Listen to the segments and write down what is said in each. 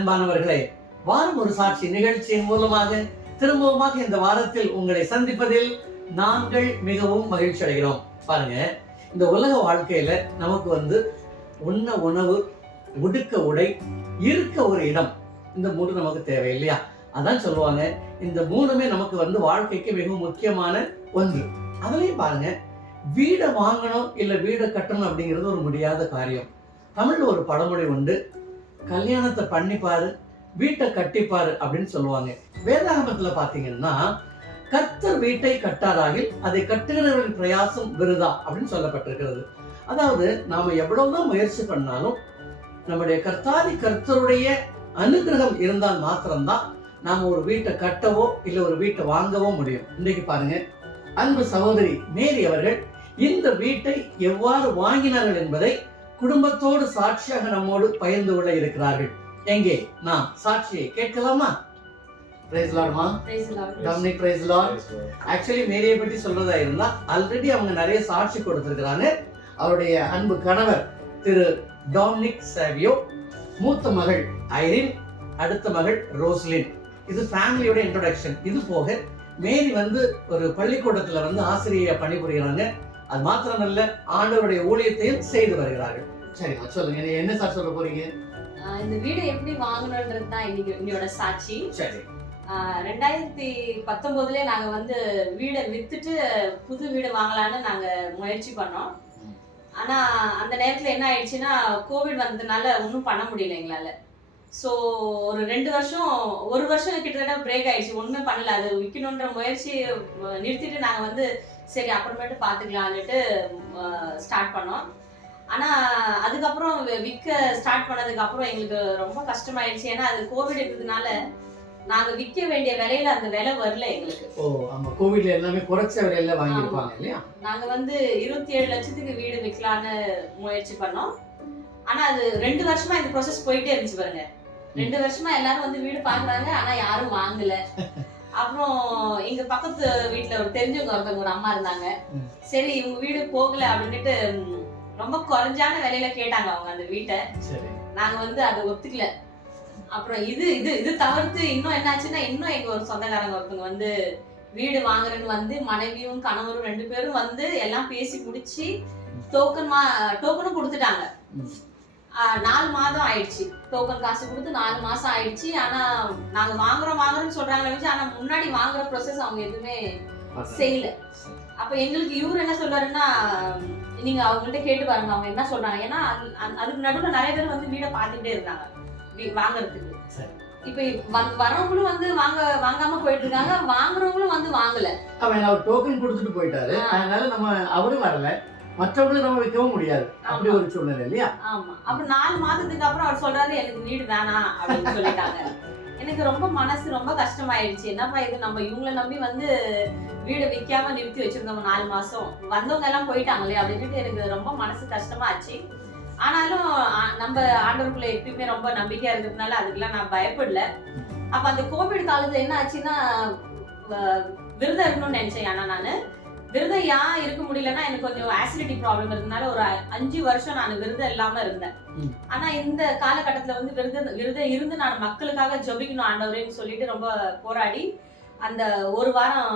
அன்பானவர்களே வாரம் ஒரு சாட்சி நிகழ்ச்சியின் மூலமாக திரும்பவுமாக இந்த வாரத்தில் உங்களை சந்திப்பதில் நாங்கள் மிகவும் மகிழ்ச்சி அடைகிறோம். பாருங்க இந்த உலக வாழ்க்கையில நமக்கு வந்து உண்ண உணவு உடுக்க உடை இருக்க ஒரு இடம் இந்த மூணு நமக்கு தேவை இல்லையா அதான் சொல்லுவாங்க இந்த மூணுமே நமக்கு வந்து வாழ்க்கைக்கு மிகவும் முக்கியமான ஒன்று. அதுலயும் பாருங்க வீடை வாங்கணும் இல்ல வீடை கட்டணும் அப்படிங்கிறது ஒரு முடியாத காரியம். தமிழ்ல ஒரு பழமொழி உண்டு கல்யாணத்தை பண்ணிப்பாரு வீட்டை கட்டிப்பாரு அப்படின்னு சொல்லுவாங்க. வேதாகமத்துல பாத்தீங்கன்னா கர்த்தர் வீட்டை கட்டாராகில் அதை கட்டுகிறவர்களின் பிரயாசம் விருதா அப்படின்னு சொல்லப்பட்டிருக்கிறது. அதாவது நாம எவ்வளவுதான் முயற்சி பண்ணாலும் நம்முடைய கர்த்தாதி கர்த்தருடைய அனுகிரகம் இருந்தால் மாத்திரம்தான் நாம ஒரு வீட்டை கட்டவோ இல்ல ஒரு வீட்டை வாங்கவோ முடியும். இன்னைக்கு பாருங்க அன்பு சகோதரி மேரி அவர்கள் இந்த வீட்டை எவ்வாறு வாங்கினார்கள் என்பதை குடும்பத்தோடு சாட்சியாக நம்மோடு பகிர்ந்து கொள்ள இருக்கிறார்கள். எங்கே? நாம் சாட்சியை கேட்கலாமா? பிரைஸ் லார்ட்மா. டொமினிக் பிரைஸ் லார்ட் ஆக்சுவலி மேரியை பற்றி சொல்றதா இருந்தா ஆல்ரெடி அவங்க நிறைய சாட்சி கொடுத்திருக்கிறாங்க. அவருடைய அன்பு கணவர் திரு டாமினிக் சாவியோ மூத்த மகள் ஐரின் அடுத்த மகள் ரோஸ்லின் இது ஃபேமிலியோட இன்ட்ரோடக்ஷன் இது போக மேரி வந்து ஒரு பள்ளிக்கூடத்துல வந்து ஆசிரியை பணிபுரிகிறாங்க. அது மாத்திரமல்ல ஆண்டவருடைய ஊழியத்தையும் செய்து வருகிறார்கள். சரிம்மா சொல்லுங்க நீங்க என்ன சார் சொல்ல போறீங்க? இந்த வீடு எப்படி வாங்கணுன்றது தான் இன்னைக்கு இன்னையோட சாட்சி. சரி. ரெண்டாயிரத்தி பத்தொன்பதுல நாங்க வந்து வீடை வித்துட்டு புது வீடு வாங்கலாம்னு நாங்க முயற்சி பண்ணோம். ஆனா அந்த நேரத்துல என்ன ஆயிடுச்சுன்னா கோவிட் வந்ததுனால ஒன்றும் பண்ண முடியல எங்களால. ஸோ ஒரு ரெண்டு வருஷம் ஒரு வருஷம் கிட்டத்தட்ட பிரேக் ஆயிடுச்சு. ஒன்றுமே பண்ணல. அது விற்கணுன்ற முயற்சி நிறுத்திட்டு நாங்கள் வந்து சரி அப்புறமேட்டு பார்த்துக்கலான்னுட்டு ஸ்டார்ட் பண்ணோம். ஆனால் அதுக்கப்புறம் விற்க ஸ்டார்ட் பண்ணதுக்கு அப்புறம் எங்களுக்கு ரொம்ப கஷ்டமாயிடுச்சு. ஏன்னா அது கோவிட் இருக்கிறதுனால நாங்கள் விற்க வேண்டிய விலையில அந்த விலை வரல எங்களுக்கு. ஓ ஆமா. கோவிட்ல எல்லாமே குறைச்ச விலையில வாங்கியிருப்பாங்க இல்லையா? நாங்க வந்து இருபத்தி ஏழு லட்சத்துக்கு வீடு விற்கலான்னு முயற்சி பண்ணோம். ஆனா அது ரெண்டு வருஷமா இந்த ப்ராசஸ் போயிட்டே இருந்துச்சு பாருங்க. ரெண்டு வருஷமா எல்லாரும் வந்து வீடு பாக்குறாங்க. ஆனா யாரும் வாங்கல. அப்புறம் எங்க பக்கத்து வீட்ல ஒரு தெரிஞ்சவங்க ஒருத்தவங்க ஒரு அம்மா இருந்தாங்க. சரி இவங்க வீடு போகல அப்படின்னுட்டு ம், ரொம்ப குறைஞ்சான விலையில கேட்டாங்க அவங்க அந்த வீட்டை. நாங்க வந்து அதை ஒத்துக்கல. அப்புறம் இது இது இது தவிர்த்து இன்னும் என்னாச்சுன்னா இன்னும் எங்க ஒரு சொந்தக்காரங்க ஒருத்தவங்க வந்து வீடு வாங்குறேன்னு வந்து மனைவியும் கணவரும் ரெண்டு பேரும் வந்து எல்லாம் பேசி முடிச்சு டோக்கன் டோக்கனும் கொடுத்துட்டாங்க. நாலு மாதம் ஆயிடுச்சு. டோக்கன் காசு கொடுத்து நாலு மாசம் ஆயிடுச்சு. ஆனா நாங்க வாங்குறோம் வாங்குறோம்னு சொல்றாங்களே வச்சு ஆனா முன்னாடி வாங்குற ப்ரோசஸ் அவங்க எதுவுமே செய்யல. அப்ப எங்களுக்கு இவரு என்ன சொல்றாருன்னா நீங்க அவங்கள்ட்ட கேட்டு பாருங்க அவங்க என்ன சொல்றாங்க. ஏன்னா அது- அது- அதுக்கு நடுவுல நிறைய பேர் வந்து வீடை பார்த்துட்டே இருக்காங்க வீ- வாங்குறதுக்கு. இப்ப வ- வரவங்களும் வந்து வாங்க வாங்காம போயிட்டு இருக்காங்க வாங்குறவங்களும் வந்து வாங்கல. அவர் டோக்கன் கொடுத்துட்டு போயிட்டாரு. அதனால நம்ம அவரும் வரல. மற்றவங்களும் நம்ம வைக்கவும் முடியாது. அப்படி. ஒரு சூழ்நிலை இல்லையா? ஆமா. அப்புறம் நாலு மாதத்துக்கு அப்புறம் அவர் சொல்றாரு எனக்கு வீடு வேணாம் அப்படின்னு சொல்லிட்டாங்க. எனக்கு ரொம்ப மனசு ரொம்ப கஷ்டமாயிடுச்சு. என்னப்பா இது? நம்ம இவங்களை நம்பி வந்து வீடை விற்காம நிறுத்தி வச்சிருந்தோம் நாலு மாசம். வந்தவங்க எல்லாம் போயிட்டாங்களே அப்படின்ட்டு எனக்கு ரொம்ப மனசு கஷ்டமாச்சு. ஆனாலும் ஆ- நம்ம ஆண்டவருக்குள்ள எப்பயுமே ரொம்ப நம்பிக்கையா இருக்கிறதுனால அதுக்கெல்லாம் நான் பயப்படல. அப்ப அந்த கோவிட் காலத்துல என்ன ஆச்சுன்னா விரதம் இருக்கணும்னு நினைச்சேன். ஆனா நானு விரதம் ஏன் இருக்க முடியலன்னா எனக்கு கொஞ்சம் ஆசிடிட்டி ப்ராப்ளம் இருந்தனால ஒரு அஞ்சு வருஷம் நான் விரதம் இல்லாம இருந்தேன். ஆனா இந்த காலகட்டத்துல வந்து விரதம் விரதம் இருந்து நான் மக்களுக்காக ஜெபிக்கணும் ஆண்டவரேன்னு சொல்லிட்டு ரொம்ப போராடி அந்த ஒரு வாரம்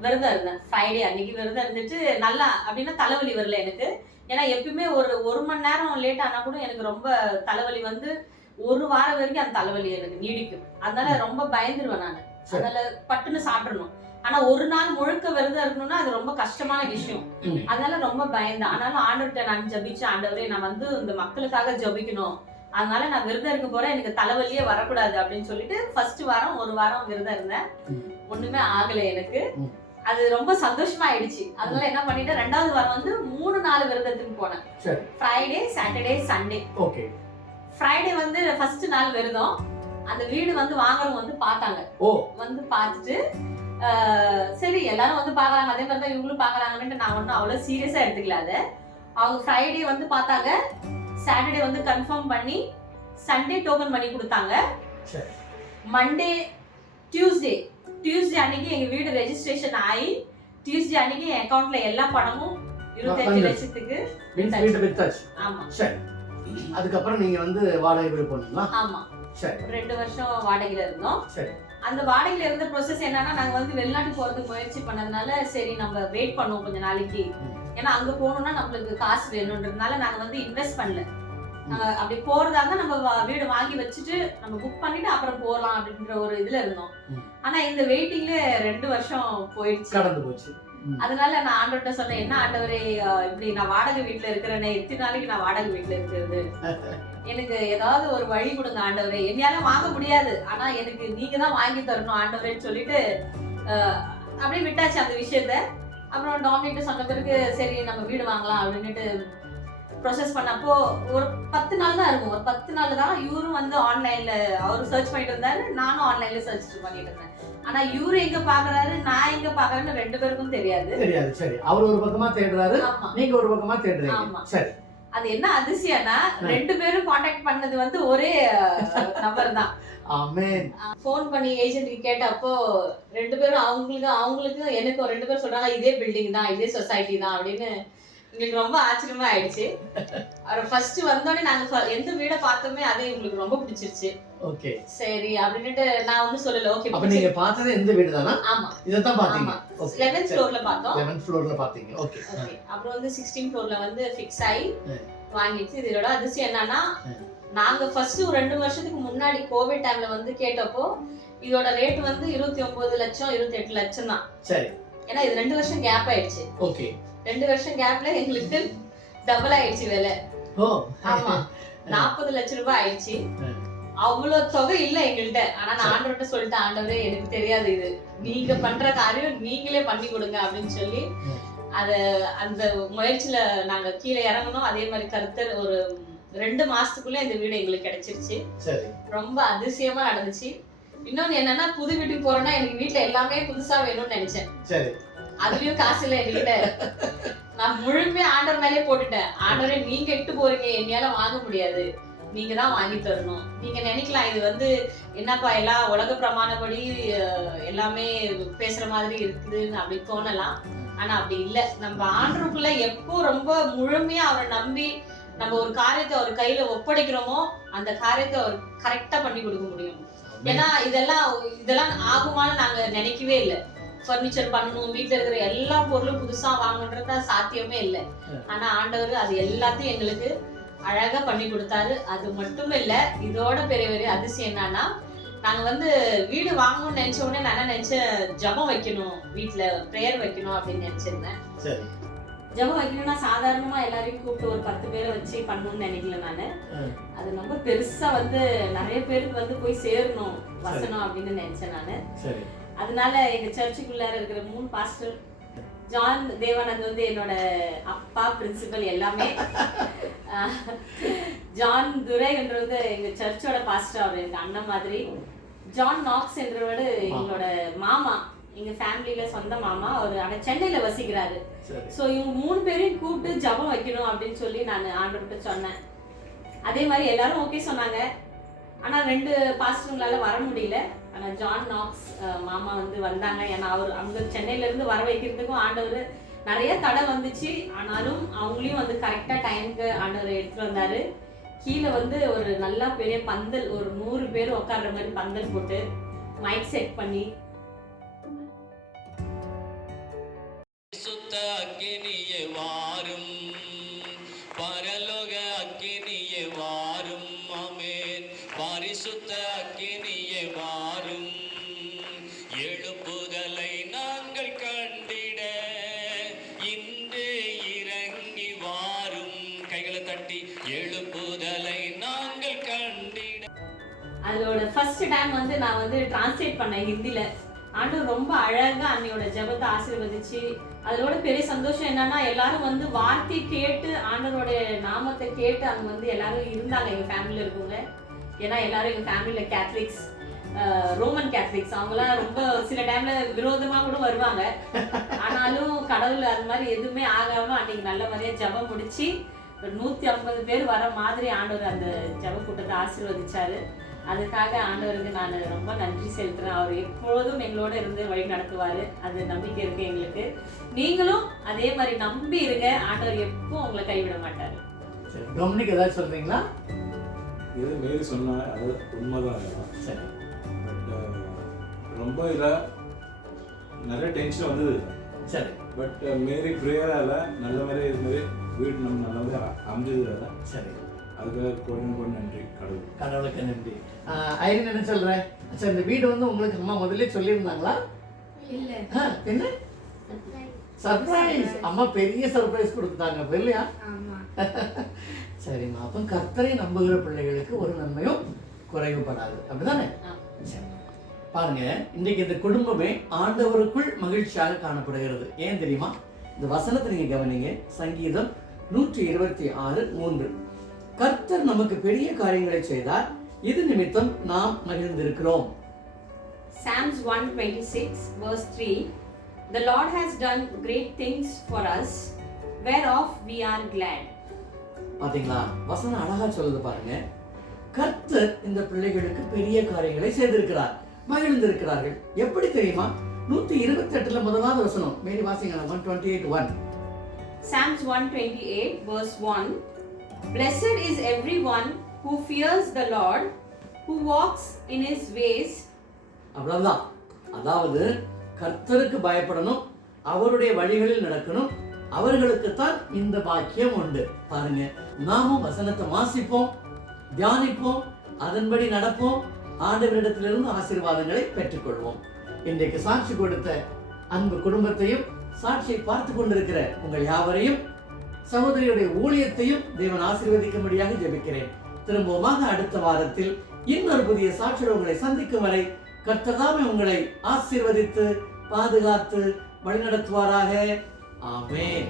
விரதம் இருந்தேன். ஃப்ரைடே அன்னைக்கு விரதம் இருந்துட்டு நல்லா அப்படின்னா தலைவலி வரல எனக்கு. ஏன்னா எப்பயுமே ஒரு ஒரு மணி நேரம் லேட் ஆனா கூட எனக்கு ரொம்ப தலைவலி வந்து ஒரு வாரம் வரைக்கும் அந்த தலைவலி எனக்கு நீடிக்கும். அதனால ரொம்ப பயந்துருவேன் நான். அதனால பட்டுன்னு சாப்பிடணும். ஆனா ஒரு நாள் முழுக்க விரதம் இருக்கணும்னா அது ரொம்ப கஷ்டமான விஷயம். அதனால ரொம்ப பயந்தேன். ஆனாலும் ஆண்டவர்கிட்ட நான் ஜபிச்சேன் ஆண்டவரே நான் வந்து இந்த மக்களுக்காக ஜபிக்கணும். அதனால நான் விரதம் இருக்க போறேன் எனக்கு தலைவலியே வரக்கூடாது அப்படின்னு சொல்லிட்டு ஃபர்ஸ்ட் வாரம் ஒரு வாரம் விரதம் இருந்தேன். ஒண்ணுமே ஆகல எனக்கு. அது ரொம்ப சந்தோஷமா ஆயிடுச்சு அதனால என்ன பண்ணிட்டேன் ரெண்டாவது வாரம் வந்து மூணு நாள் விரதத்துக்கு போனேன். Friday Saturday Sunday okay. Friday வந்து ஃபர்ஸ்ட் நாள் விரதம். அந்த வீடு வந்து வாங்குறவங்க வந்து பார்த்தாங்க. ஓ. வந்து பார்த்துட்டு சரி எல்லாரும் வந்து பார்க்கறாங்க. அதே மாதிரி தான் இவங்களும் பார்க்கறாங்கன்ட்டு நான் ஒன்றும் அவ்வளோ சீரியஸாக எடுத்துக்கல அதை. அவங்க ஃப்ரைடே வந்து பார்த்தாங்க. சாட்டர்டே வந்து கன்ஃபார்ம் பண்ணி சண்டே டோக்கன் பண்ணி கொடுத்தாங்க. மண்டே டியூஸ்டே டியூஸ்டே அன்னைக்கு எங்கள் வீடு ரெஜிஸ்ட்ரேஷன் ஆகி டியூஸ்டே அன்னைக்கு என் அக்கௌண்ட்ல எல்லா பணமும் இருபத்தஞ்சு. லட்சத்துக்கு மீன்ஸ் வீட்டு வித்தாச்சு. ஆமா. சரி. அதுக்கப்புறம் நீங்க வந்து வாடகை வீடு போனீங்களா? ஆமா. சரி. ரெண்டு வருஷம் வாடகையில இருந்தோம். சரி. அந்த வாடகையில இருந்த ப்ரோசஸ் என்னன்னா நாங்க வந்து வெளிநாட்டு போறதுக்கு முயற்சி பண்ணதுனால சரி நம்ம வெயிட் பண்ணுவோம் கொஞ்ச நாளைக்கு. ஏன்னா அங்க போகணும்னா நம்மளுக்கு காசு வேணும்ன்றதுனால நாங்க வந்து இன்வெஸ்ட் பண்ணல அப்படி போறதா இருந்தா நம்ம வீடு வாங்கி வச்சுட்டு நம்ம புக் பண்ணிட்டு அப்புறம் போகலாம் அப்படின்ற ஒரு இதுல இருந்தோம். ஆனா இந்த வெயிட்டிங்ல ரெண்டு வருஷம் போயிடுச்சு கடந்து போச்சு. அதனால நான் ஆண்டவர்கிட்ட சொன்னேன் என்ன ஆண்டவரே இப்படி நான் வாடகை வீட்டுல இருக்கிறேனே எத்தனை நாளைக்கு நான் வாடகை வீட்டுல இருக்கிறது எனக்கு ஏதாவது ஒரு வழி கொடுங்க ஆண்டவரே. என்னால வாங்க முடியாது. ஆனா எனக்கு நீங்க தான் வாங்கி தரணும் ஆண்டவரேன்னு சொல்லிட்டு அப்படியே விட்டாச்சு அந்த விஷயத்த. அப்புறம் டாமினிட்டு சொன்ன பிறகு சரி நம்ம வீடு வாங்கலாம் அப்படின்னுட்டு ப்ரொசஸ் பண்ணப்போ ஒரு பத்து நாள் தான் இருக்கும். ஒரு பத்து நாள் தான் இவரும் வந்து ஆன்லைன்ல அவரு சர்ச் பண்ணிட்டு இருந்தாரு. நானும் ஆன்லைன்ல சர்ச் பண்ணிட்டு இருந்தேன். ஆனா இவரு எங்க பாக்குறாரு நான் எங்க பாக்குறேன்னு ரெண்டு பேருக்கும் தெரியாது. தெரியாது. சரி அவர் ஒரு பக்கமா தேடுறாரு. நீங்க ஒரு பக்கமா தேடுறீங்க. சரி. அது என்ன அதிசயம்னா. ரெண்டு பேரும் காண்டாக்ட் பண்ணது வந்து ஒரே நம்பர் தான் ஃபோன் பண்ணி ஏஜென்ட்க்கு கேட்டப்போ ரெண்டு பேரும் அவங்களுக்கு அவங்களுக்கு எனக்கு ரெண்டு பேரும் சொல்றாங்க இதே பில்டிங் தான் இதே சொசைட்டி தான் அப்படின்னு எங்களுக்கு ரொம்ப ஆச்சரியமா ஆயிடுச்சு. அவர் ஃபர்ஸ்ட் வந்தோடனே நாங்க எந்த வீடை பார்த்தோமே அது எங்களுக்கு ரொம்ப பிடிச்சிருச்சு. ஓகே. சரி அப்படின்னுட்டு நான் ஒன்றும் சொல்லல ஓகே அப்ப நீங்க பார்த்தது எந்த வீடு தானா? ஆமா. இதைத்தான் பாத்தீங்க ஆமா. ஓகே லெவன்த் ஃப்ளோர்ல பார்த்தோம். லெவன்த் ஃப்ளோர்ல பாத்தீங்க ஓகே ஓகே அப்புறம் வந்து சிக்ஸ்டீன் ஃப்ளோர்ல வந்து ஃபிக்ஸ் ஆகி. வாங்கிச்சு இதோட அதிசயம் என்னன்னா. நாங்க ஃபர்ஸ்ட் ஒரு ரெண்டு வருஷத்துக்கு முன்னாடி கோவிட் டைம்ல வந்து கேட்டப்போ இதோட ரேட் வந்து இருபத்தி ஒன்பது லட்சம் இருபத்தி எட்டு லட்சம் தான். சரி. ஏன்னா இது ரெண்டு வருஷம் கேப் ஆயிடுச்சு. ஓகே ரெண்டு வருஷம் கேப்ல எங்களுக்கு டபுள் ஆயிடுச்சு விலை. ஓ. ஆமா. நாற்பது லட்சம் ரூபாய் ஆயிடுச்சு. அவ்வளவு தொகை இல்ல எங்கள்கிட்ட ஆனா நான் ஆண்டவர்கிட்ட சொல்லிட்டேன் ஆண்டவரே எனக்கு தெரியாது இது. நீங்க பண்ற காரியம் நீங்களே பண்ணி கொடுங்க அப்படின்னு சொல்லி. அத அந்த முயற்சியில நாங்க கீழே இறங்கணும் அதே மாதிரி கருத்தர் ஒரு ரெண்டு மாசத்துக்குள்ள இந்த வீடு எங்களுக்கு கிடைச்சிருச்சு. சரி. ரொம்ப அதிசயமா நடந்துச்சு. இன்னொன்னு என்னன்னா புது வீட்டுக்கு போறோம்னா எனக்கு வீட்ல எல்லாமே புதுசா வேணும்னு நினைச்சேன். அதுலயும் காசு இல்ல என்கிட்ட நான் முழுமையா ஆண்டவர் மேலே போட்டுட்டேன். ஆண்டவரே நீங்க இட்டு போறீங்க. என்னால வாங்க முடியாது. நீங்க தான் வாங்கி தரணும். நீங்க நினைக்கலாம் இது வந்து என்னப்பா எல்லாம் உலக பிரமாணப்படி எல்லாமே பேசுற மாதிரி இருக்குதுன்னு அப்படி தோணலாம். ஆனா அப்படி இல்ல. நம்ம ஆண்டருக்குள்ள எப்போ ரொம்ப முழுமையா அவரை நம்பி நம்ம ஒரு காரியத்தை அவர் கையில ஒப்படைக்கிறோமோ அந்த காரியத்தை அவர் கரெக்டா பண்ணி கொடுக்க முடியும். ஏன்னா இதெல்லாம் இதெல்லாம் ஆகுமான்னு நாங்க நினைக்கவே இல்லை. ஃபர்னிச்சர் பண்ணணும் வீட்ல இருக்கிற எல்லா பொருளும் புதுசா வாங்கணுன்றது சாத்தியமே இல்லை. ம். ஆனா ஆண்டவர் அது எல்லாத்தையும் எங்களுக்கு அழகா பண்ணி கொடுத்தாரு. அது மட்டும் இல்ல இதோட பெரிய பெரிய அதிசயம் என்னன்னா நாங்க வந்து வீடு வாங்கணும்னு நினைச்ச உடனே நான் என்ன நினைச்சேன் ஜெபம் வைக்கணும் வீட்ல ப்ரேயர் வைக்கணும் அப்படின்னு நினைச்சிருந்தேன். சரி. ஜெபம் வைக்கணும்னா சாதாரணமா எல்லாரையும் கூப்பிட்டு ஒரு பத்து பேரை வச்சு பண்ணணும்னு நினைக்கல நானு. அது ரொம்ப பெருசா வந்து நிறைய பேருக்கு வந்து போய் சேரணும் வசனம் அப்படின்னு நினைச்சேன் நானு. சரி. அதனால எங்க சர்ச்சுக்குள்ளார இருக்கிற மூணு பாஸ்டர் ஜான் தேவானந்த் வந்து என்னோட அப்பா பிரின்சிபல் எல்லாமே. ஜான் துரை என்றது எங்க சர்ச்சோட பாஸ்டர் அவர் எங்க அண்ணன் மாதிரி. ஜான் நாக்ஸ் என்றவர் எங்களோட மாமா எங்க ஃபேமிலியில சொந்த மாமா அவர் அங்க சென்னையில வசிக்கிறாரு. ஸோ இவங்க மூணு பேரையும் கூப்பிட்டு ஜெபம் வைக்கணும் அப்படின்னு சொல்லி நான் ஆண்டவர்கிட்ட சொன்னேன். அதே மாதிரி எல்லாரும் ஓகே சொன்னாங்க. ஆனா ரெண்டு பாஸ்டருங்களால வர முடியல. ஆனால் ஜான் நாக்ஸ் மாமா வந்து வந்தாங்க. ஏன்னா அவர் அங்கே சென்னையிலேருந்து வர வைக்கிறதுக்கும் ஆண்டவர் நிறைய தடை வந்துச்சு. ஆனாலும் அவங்களையும் வந்து கரெக்டாக டைமுக்கு ஆண்டவர் எடுத்துகிட்டு வந்தார். கீழே வந்து ஒரு நல்லா பெரிய பந்தல் ஒரு நூறு பேர் உட்கார்ற மாதிரி பந்தல் போட்டு மைக் செட் பண்ணி. சுத்த அக்கினி ஃபர்ஸ்ட் டைம் வந்து நான் வந்து டிரான்ஸ்லேட் பண்ணேன் ஹிந்தில ஆண்டவர் ரொம்ப அழகா அன்னையோட ஜெபத்தை ஆசீர்வதிச்சு அதோட பெரிய சந்தோஷம் என்னன்னா எல்லாரும் வந்து வார்த்தை கேட்டு ஆண்டவரோட நாமத்தை கேட்டு அங்கே வந்து எல்லாரும் இருந்தாங்க. எங்க ஃபேமிலியில இருக்கவங்க. ஏன்னா எல்லாரும் எங்க ஃபேமிலியில கேத்லிக்ஸ் ரோமன் கேத்லிக்ஸ் அவங்களாம் ரொம்ப சில டைம்ல விரோதமா கூட வருவாங்க. ஆனாலும் கடவுள் அது மாதிரி எதுவுமே ஆகாம அன்னைக்கு நல்ல மாதிரியா ஜெபம் முடிச்சு ஒரு நூத்தி ஐம்பது பேர் வர மாதிரி ஆண்டவர் அந்த ஜெப கூட்டத்தை ஆசீர்வதிச்சாரு. அதுக்காக ஆண்டவருக்கு நான் ரொம்ப நன்றி செலுத்துறேன். அவர் எப்பொழுதும் எங்களோட இருந்து வழி நடத்துவாரு. அது நம்பிக்கை இருக்கு எங்களுக்கு. நீங்களும் அதே மாதிரி நம்பி இருங்க. ஆண்டவர் எப்பவும் உங்களை கைவிட மாட்டாரு. சரி டொமினிக் ஏதாச்சும் சொல்றீங்களா? இது மாரி சொன்னா அது உண்மைதான் சரி. பட் ரொம்ப இதாக நிறைய டென்ஷன் வந்தது சரி. பட் மாரி ப்ரேயரால் நல்ல மாதிரி இது மாதிரி வீடு நம்ம நல்ல மாதிரி அமைஞ்சதுனால சரி. அதுக்காக கோடி கோடி நன்றி கடவுள். கடவுளுக்கு நன்றி. ஐரின் என்ன சொல்ற? சரி இந்த வீடு வந்து உங்களுக்கு அம்மா முதல்ல சொல்லியிருந்தாங்களா? என்ன? சர்ப்ரைஸ் அம்மா பெரிய சர்ப்ரைஸ் கொடுத்தாங்க இல்லையா ஆமா. சரிம்மா அப்போ கர்த்தரை நம்புகிற பிள்ளைகளுக்கு ஒரு நன்மையும் குறைவுபடாது. அப்படிதானே. பாருங்க இன்றைக்கு இந்த குடும்பமே ஆண்டவருக்குள் மகிழ்ச்சியாக காணப்படுகிறது. ஏன் தெரியுமா? இந்த வசனத்தை நீங்க கவனிங்க. சங்கீதம் நூற்றி இருபத்தி ஆறு மூன்று. கர்த்தர் நமக்கு பெரிய காரியங்களை செய்தார். இது நிமித்தம் நாம் மகிழ்ந்திருக்கிறோம். Psalms 126, verse 3 The Lord has done great things for us, whereof we are glad. பாத்தீங்களா? வசனம் அழகா சொல்லுது பாருங்க. கர்த்தர் இந்த பிள்ளைகளுக்கு பெரிய காரியங்களை செய்திருக்கிறார். மகிழ்ந்திருக்கிறார்கள். எப்படி தெரியுமா? நூத்தி இருபத்தி எட்டுல முதலாவது வசனம். மேரி வாசிங்க one twenty eight one Psalms 128, verse 1 Blessed is everyone who fears the Lord, who walks in his ways. அவ்வளவுதான். அதாவது கர்த்தருக்கு பயப்படணும் அவருடைய வழிகளில் நடக்கணும் அவர்களுக்கு தான் இந்த பாக்கியம் உண்டு. பாருங்க நாமும் வசனத்தை வாசிப்போம் தியானிப்போம் அதன்படி நடப்போம் ஆண்டவரிடத்திலிருந்து ஆசீர்வாதங்களை பெற்றுக்கொள்வோம். இன்றைக்கு சாட்சி கொடுத்த அன்பு குடும்பத்தையும் சாட்சியை பார்த்து கொண்டிருக்கிற உங்கள் யாவரையும் சகோதரியுடைய ஊழியத்தையும் தேவன் ஆசீர்வதிக்கும்படியாக ஜெபிக்கிறேன். திரும்பவுமாக அடுத்த வாரத்தில் இன்னொரு புதிய சாட்சியோடு உங்களை சந்திக்கும் வரை கர்த்ததாமே உங்களை ஆசீர்வதித்து பாதுகாத்து வழிநடத்துவாராக. ஆமேன்.